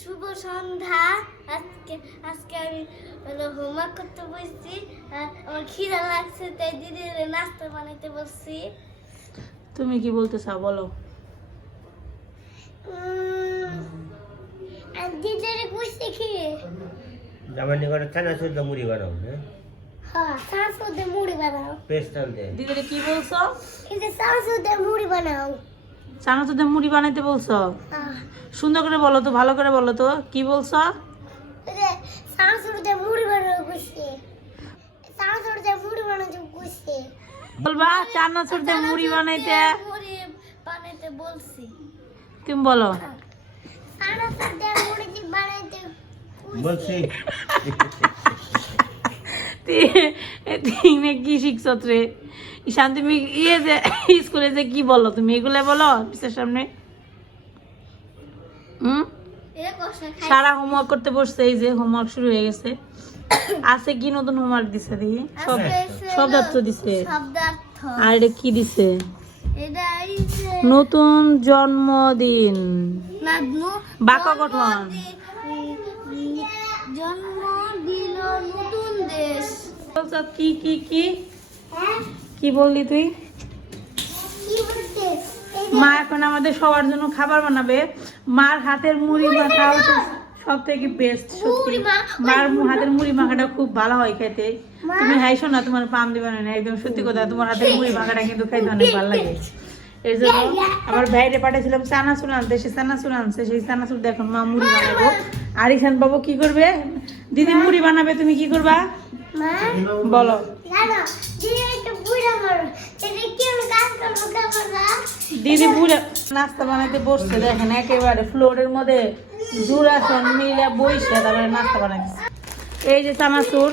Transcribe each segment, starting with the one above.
শুভ সন্ধ্যা। আজকে আজকে আমি হোমওয়ার্ক করতে বসছি। আমার খিদা লাগছে, তাই দিদির নাস্তা বানাইতে বলছি। তুমি কি বলতে চাও বলো? দিদির বসছি কি জামানি করে চানাচুর দিয়ে মুড়ি বানাও না? হ্যাঁ, চানাচুর দিয়ে মুড়ি বানাও। পেস্ট আনতে দিদিরে কি বলছো? এই যে চানাচুর দিয়ে মুড়ি বানাও। চানাচুর দিয়ে মুড়ি বানাইতে বলছো? হ্যাঁ, সুন্দর করে বলো তো, ভালো করে বলো তো, কি বলছো? এই যে চানাচুর দিয়ে মুড়ি বানাও বসছি। চানাচুর দিয়ে মুড়ি বানাতে বসছি। বলবা চানাচুর দিয়ে মুড়ি বানাইতে? মুড়ি বানাইতে বলছি। তুমি বলো। চানাচুর দিয়ে মুড়ি বানাইতে বলছি। তুমি কি শিখছো রে ঈশান? তুমি ইয়ে যে স্কুলে যে কি বলো তুমি, এগুলো বলো অফিসের সামনে? সারা হোমওয়ার্ক করতে বসছে, এই যে হোমওয়ার্ক শুরু হয়ে গেছে। আছে কি নতুন হোমওয়ার্ক দিছে দেখি? সব শব্দার্থ দিছে। আর এটা কি দিছে? নতুন জন্মদিন, বাক্য গঠন, জন্মদিন নতুন দেশ। কি কি কি কি বললি তুই? মা এখন আমাদের সবার জন্য খাবার বানাবে। মার হাতের মুড়ি মাখা সব থেকে বেস্ট। সত্যি মার হাতের মুড়ি মাখাটা খুব ভালো হয় খেতে। তুমি হাইছো না, তোমার পাম দিবে না, একদম সত্যি কথা। তোমার হাতের মুড়ি মাখাটা কিন্তু খাইতে অনেক ভালো লাগে। এর জন্য আবার বাইরে পাঠিয়েছিলাম চানাচুর আনতে, সে চানাচুর আনছে। সেই চানাচুর দেখুন মা মুড়ি বানাবো। আর ঈশান বাবু কি করবে? দিদি মুড়ি বানাবে, তুমি কি করবা বলো? দিদি বুড়া নাস্তা বানাইতে বসছে, দেখেন একেবারে ফ্লোরের মধ্যে জুরাসন মিলে বইসে তারপরে নাস্তা বানাইছে। এই যে চানাচুর,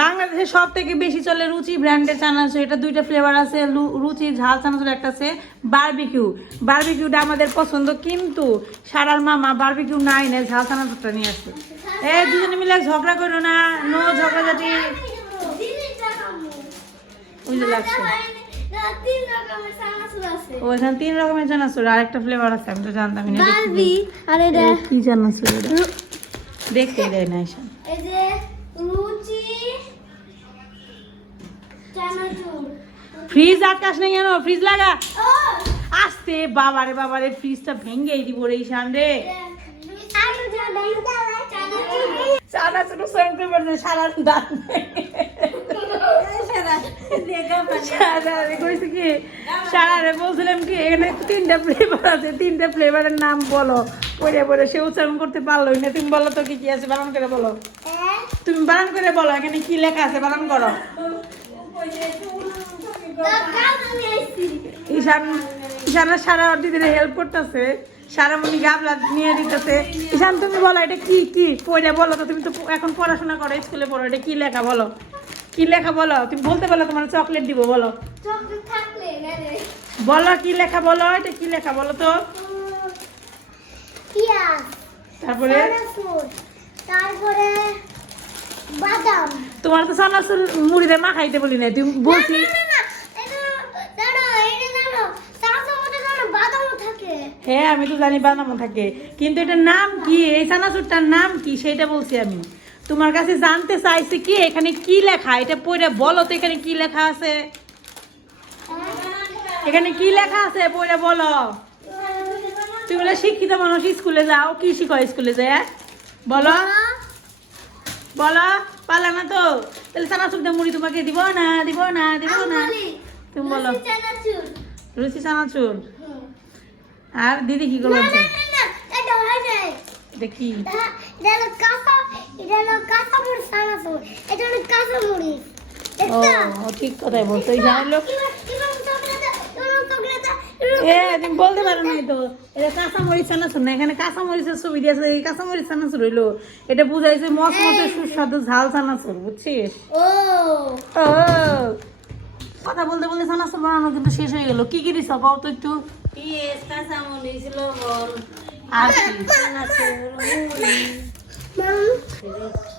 বাংলাদেশে সব থেকে বেশি চলে রুচি ব্র্যান্ডের চানাচুর। এটা দুইটা ফ্লেভার আছে, রুচি ঝাল চানাচুর, একটা আছে বারবিকিউ। বারবিকিউটা আমাদের পছন্দ, কিন্তু সারার মামা বারবিকিউ নাই না, ঝাল চানাচুরটা নিয়ে আসছে। এই দুজনে মিলে ঝগড়া করো না, নো ঝগড়াঝাটি। বুঝতে লাগছে ওইখানে 3 রকমের চানাচুর, আর একটা ফ্লেভার আছে, আমি তো জানতাম না। কি চানাচুর এটা? দেখতে দেয় না এসব। ফ্রিজ আকাশ নেই কেন? ফ্রিজ লাগা আসতে। বাবারে বাবারে, ফ্রিজটা ভেঙেই দিব রে ঈশান রে। চানাচুর সয়ন করে পড়ছে, সারা দাঁত সারারে বলছিলাম কি এখানে 3টা ফ্লেভার আছে, 3টা ফ্লেভারের নাম বলো। পরে পরে সে উচ্চারণ করতে পারলোই না। তুমি বলো তো কি কি আছে, বানান করে বলো। তুমি বানান করে বলো, এখানে কি লেখা আছে বানান করো। ঈশানের সারা দিদিরে হেল্প করতেছে, সারামণি গাবলা নিয়ে দিতেছে। ঈশান তুমি বলো এটা কি কি পড়ে বলো তো। তুমি তো এখন পড়াশোনা করো, স্কুলে পড়ো। এটা কি লেখা বলো, কি লেখা বলো। তুমি বলতে বলো, তোমার চকলেট দিব বলো। বলো কি লেখা বলো, এটা কি লেখা বলো তো। তারপরে বাদাম। তোমার তো চানাচুর মুড়িতে মাখাইতে বলি না, তুমি বলছি। হ্যাঁ আমি তো জানি বাদামও থাকে, কিন্তু এটার নাম কি, এই চানাচুরটার নাম কি সেটা বলছি আমি। তোমার কাছে জানতে চাইছি কি এখানে কি লেখা, এটা পড়ে বলো তো। এখানে কি লেখা আছে, এখানে কি লেখা আছে পড়ে বলো। তুমি বলে শিক্ষিত মানুষ, স্কুলে যাও, কি শিখো স্কুলে যায় বলো বলো। পারলা না তো, তাহলে চানাচুর দিয়ে মুড়ি তোমাকে দিব না, দিব না, দিব না। তুমি বলো রুচি চানাচুর। আর দিদি কি করলো দেখি? ও ঠিক কথাই বলতো। জানলো তুমি বলতে পারো না তো। এটা কাঁচামরিচ চানাচুর না, এখানে কাঁচামরিচের ছবি দিয়েছে। এই কাঁচামরিচ চানাচুর হইলো, এটা বুঝাইছে মচমচে সুস্বাদু ঝাল চানাচুর, বুঝছিস? ও কথা বলতে বলতে চানাচুর বানানো কিন্তু শেষ হয়ে গেল। কি কি দিছ পাও তো একটু?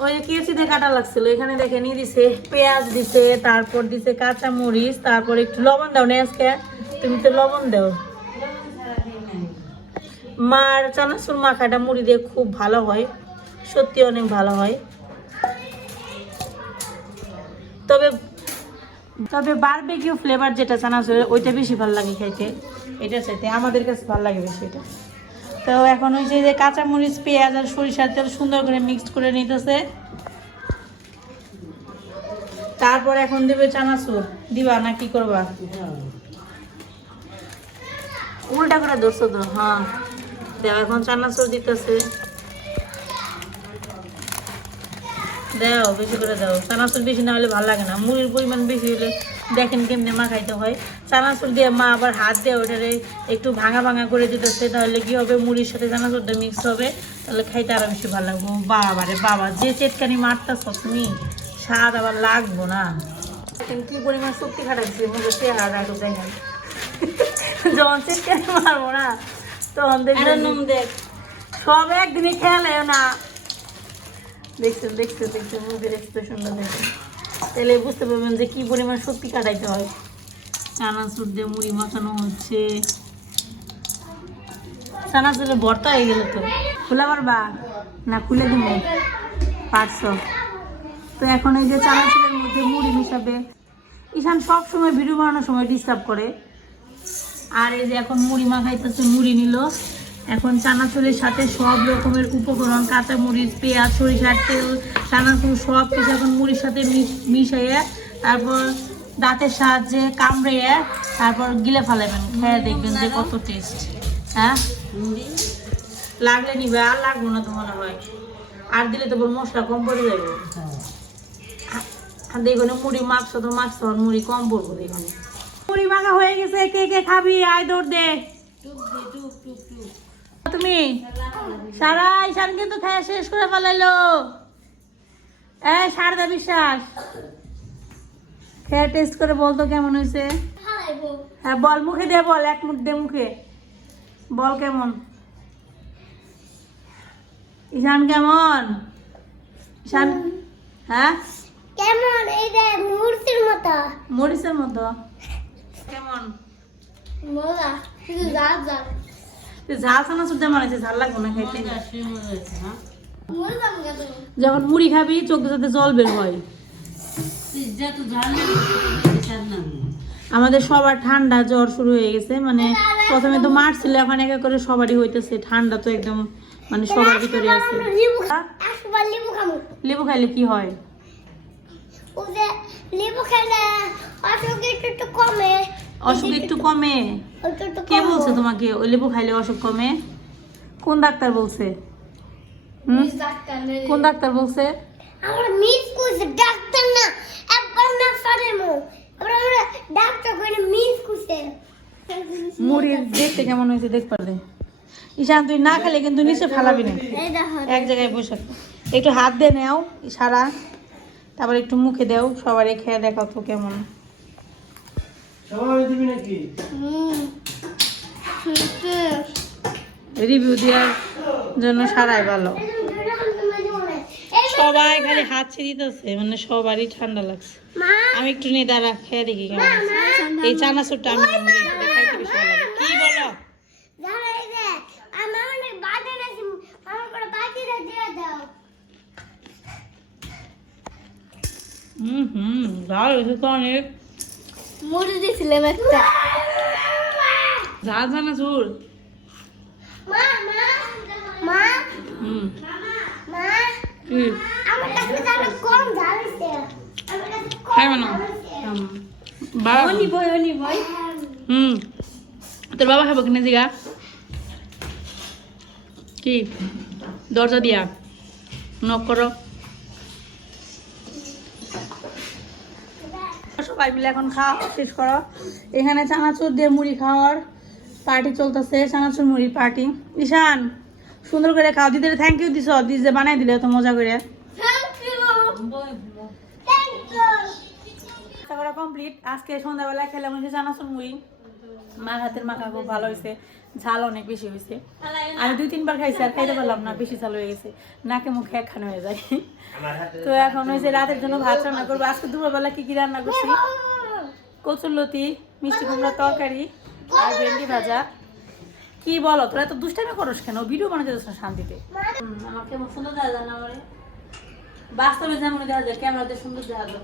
ওই কেচি দিয়ে কাটা লাগছিল, এখানে দেখে নিয়ে দিছে পেঁয়াজ দিছে, তারপর দিছে কাঁচা মরিচ, তারপর একটু লবণ দাও না আজকে। তুমি তো লবণ দাও। মার চানাচুর মাখাটা মুড়ি দিয়ে খুব ভালো হয়, সত্যি অনেক ভালো হয়। তবে তবে বারবিকিউ ফ্লেভার যেটা চানাচুরের ওইটা বেশি ভালো লাগে খাইতে, এটা চাইতে আমাদের কাছে ভালো লাগে বেশি এটা। তো এখন ওই যে কাঁচামরিচ পেঁয়াজ আর সরিষার তেল সুন্দর করে মিক্সড করে নিতেছে। তারপর এখন দেবে চানাচুর, দিবা না কি করবা? উল্টা করে ধরছো তো, হ্যাঁ দেও। এখন চানাচুর দিতেছে, দাও বেশি করে দাও। চানাচুর বেশি না হলে ভালো লাগে না, মুড়ির পরিমাণ বেশি হলে দেখেন কেমনে মাখাইতে হয়। চানাচুর দিয়ে মা আবার হাত দিয়ে ওটারে একটু ভাঙা ভাঙা করে দিতেছে, তাহলে কি হবে মুড়ির সাথে চানাচুরটা মিক্স হবে, তাহলে খাইতে আরো বেশি ভালো লাগবে। বাবা রে বাবা, যে চেটকানি মারতেছ তুমি, স্বাদ আবার লাগবো না। কি পরিমাণ শক্তি খাটাইছি মুখে, চেহারা রাখো দেখেন। যখন চেটকানি মারবো না তখন দেখবেন দেখ সব একদিনই খেয়াল না। দেখছেন দেখছেন দেখছেন মুখের এক্সপ্রেশনটা দেখেন, তাহলে বুঝতে পারবেন যে কি পরিমাণ শক্তি কাটাইতে হয়। চানাচুর দিয়ে মুড়ি মাখানো হচ্ছে, চানাচুরের ভর্তা হয়ে গেল। তো খোলা পারবা না? খুলে দিবে পারছো তো। এখন এই যে চানাচুরের মধ্যে মুড়ি মিশাবে। ঈশান সব সময় ভিডিও বানানোর সময় ডিস্টার্ব করে। আর এই যে এখন মুড়ি মাখাইতেছে, মুড়ি নিল। এখন চানাচুরের সাথে সব রকমের উপকরণ, কাঁচামরিচ পেঁয়াজ সরিষার তেল চানাচুর সব কিছু এখন মুড়ির সাথে মিশাইয়ে তারপর দাঁতের সাহায্যে কামড়িয়ে তারপর গিলে ফেলাবেন, খেয়ে দেখবেন যে কত টেস্ট। হ্যাঁ লাগলে নিবে, আর লাগবো না তো মনে হয়। আর দিলে তো মশলা কম পড়ে যাবে। দেখুন মুড়ি মাখছো তো মাখছো, মুড়ি কম পড়বো। দেখুন মুড়ি মাখা হয়ে গেছে, কে কে খাবি আয় দৌড় দে। তুমি সারা ঈশান কিন্তু খাওয়া শেষ করে ফেলাইলো। শারদা বিশ্বাস খেয়ে টেস্ট করে বলতো কেমন হয়েছে। হ্যাঁ বল, মুখে দে বল, এক মুখ দে মুখে বল কেমন। ঈশান কেমন? ঈশান হ্যাঁ কেমন? এই যে মরিচের মতো। মরিচের মতো কেমন? মজা, শুধু ঝাল ঝাল। ঝাল চানাচুর দিয়ে মানাইছে, ঝাল লাগবে না খাইতে। মজা মজা তো। যখন মুড়ি খাবি চোখ দুটাতে জল বের হয়। আমাদের সবার ঠান্ডা জ্বর শুরু হয়ে গেছে, মানে প্রথমে তো মার ছিল, এখন একা করে সবারই হইতেছে। ঠান্ডা তো একদম মানে সবার ভিতরে আছে। লেবু খাইলে কি হয়? লেবু খেলে অসুখ একটু কমে। অসুখ একটু কমে? কে বলছে তোমাকে ওই লেবু খাইলে অসুখ কমে? কোন ডাক্তার বলছে? কোন ডাক্তার বলছে? আমরা মিস করছে, ডাক্তার না, একবার না ফারেমো। আমরা ডাক্তার করে মিস করছে। মুড়ি দেখতে কেমন হয়েছে দেখ পারলে। ঈশান তুই না খেলে কিন্তু নিচে ফালাবি না, এক জায়গায় বসে একটু হাত দিয়ে নেও সারা, তারপর একটু মুখে দেও, সবারই খেয়ে দেখাও তো কেমন। রিভিউ দেওয়ার জন্য সারাই ভালো। সবাই খালি হাত ছিঁড়িতেছে, মানে সবারই ঠান্ডা লাগছে। আমি একটু নিয়ে দাঁড়া খেয়ে দেখি কেমন। এই চানাচুরটা আমি খাইতে বেশি ভালো লাগে। কি বলো? ভালো হয়েছে তো অনেক। মুড়ি দিয়েছিলাম একটা। ঝাল চানাচুর। মা মা মা মা কি আমার কাছে জানো কম ঝাল হইছে। আমার কাছে খাই না বাবা অনি বই তোর বাবা খাবো কিনে জিগা কি দরজা দিয়া নক করো। সবাই মিলে এখন খাওয়া শেষ করো। এখানে চানাচুর দিয়ে মুড়ি খাওয়ার পার্টি চলতেছে, চানাচুর মুড়ি পার্টি। ঈশান সুন্দর করে খাও। দিদির থ্যাংক ইউ দিছ, দিদি যে বানাই দিলে তো মজা করে। কমপ্লিট। আজকে সন্ধ্যাবেলা খেলাম হচ্ছে চানাচুর মুড়ি। মার হাতের মাখা খুব ভালো হয়েছে, ঝাল অনেক বেশি হয়েছে। আমি 2-3 বার খাইছি, আর খাইতে পারলাম না, বেশি ঝাল হয়ে গেছে, নাকে মুখে একখানে হয়ে যায়। তো এখন হয়েছে রাতের জন্য ভাত রান্না করবো। আজকে দুপুরবেলা কি কি রান্না করছি? কচুরলতি, মিষ্টি কুমড়া তরকারি আর ভেন্ডি ভাজা। কি বলো তোরা তো দুষ্টামি করস কেন ভিডিও বানাতে যাস না শান্তিতে আমার কেমন সুন্দর দেখা যায় না আমার বাস্তবে যেমন দেখা যায় ক্যামেরাতে সুন্দর দেখা যায়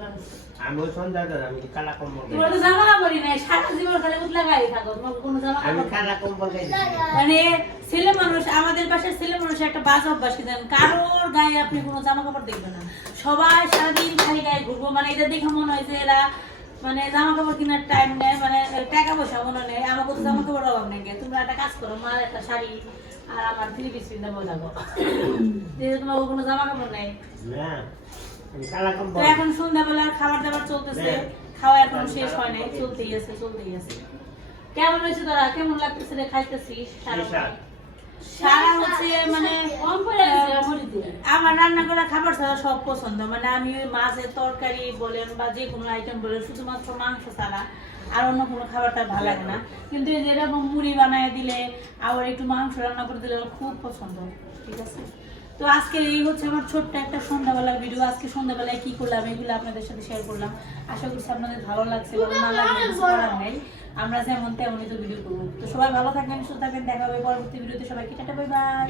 আমি সন্ধ্যা দাদা আমি কালা কম্বল গাই। তোমরা তো জামা কাপড়ই নাই সারা জীবন খালি উতলা গায়ে থাকো তোমার কোনো জামা আমি কাপড় কালা কম্বল গাই দিছি। মানে ছেলে মানুষ আমাদের পাশে ছেলে মানুষ একটা বাজ অভ্যাস কি জানেন কারোর গায়ে আপনি কোনো জামা কাপড় দেখবেন না সবাই সারাদিন খালি গায়ে ঘুরবো মানে এটা দেখে মনে হয় যে এরা মানে জামা কাপড় কেনার টাইম নেই মানে টাকা পয়সা মনে নেই আমাকে তো জামা কাপড় অভাব নেই তোমরা একটা কাজ করো মার একটা শাড়ি আর আমার 3 পিস কিনতে বলে যাবো যেহেতু তোমার কোনো জামা কাপড় নেই না আমি কালা তো কম্বল এখন সন্ধ্যাবেলার খাবার দাবার চলতেছে খাওয়া এখনো শেষ হয় নাই চলতেই আছে কেমন হয়েছে তোরা কেমন লাগতেছে রে খাইতেছিস সারা হচ্ছে মানে আমার রান্না করা খাবার ছাড়া সব পছন্দ মানে আমি ওই মাছের তরকারি বলেন বা যে কোনো আইটেম বলেন শুধুমাত্র মাংস ছাড়া আর অন্য কোনো খাবারটা ভালো লাগে না কিন্তু এই যে এরকম মুড়ি বানায় দিলে আবার একটু মাংস রান্না করে দিলে আমার খুব পছন্দ ঠিক আছে তো আজকে এই হচ্ছে আমার ছোট্ট একটা সন্ধ্যাবেলার ভিডিও আজকে সন্ধ্যাবেলায় কি করলাম এগুলো আপনাদের সাথে শেয়ার করলাম আশা করছি আপনাদের ভালো লাগছে বা না লাগলে কিছু করার নেই আমরা যেমন তেমনই তো ভিডিও করবো তো সবাই ভালো থাকবেন সুস্থ থাকবেন দেখা হবে পরবর্তী ভিডিওতে সবাইকে টাটা বাই বাই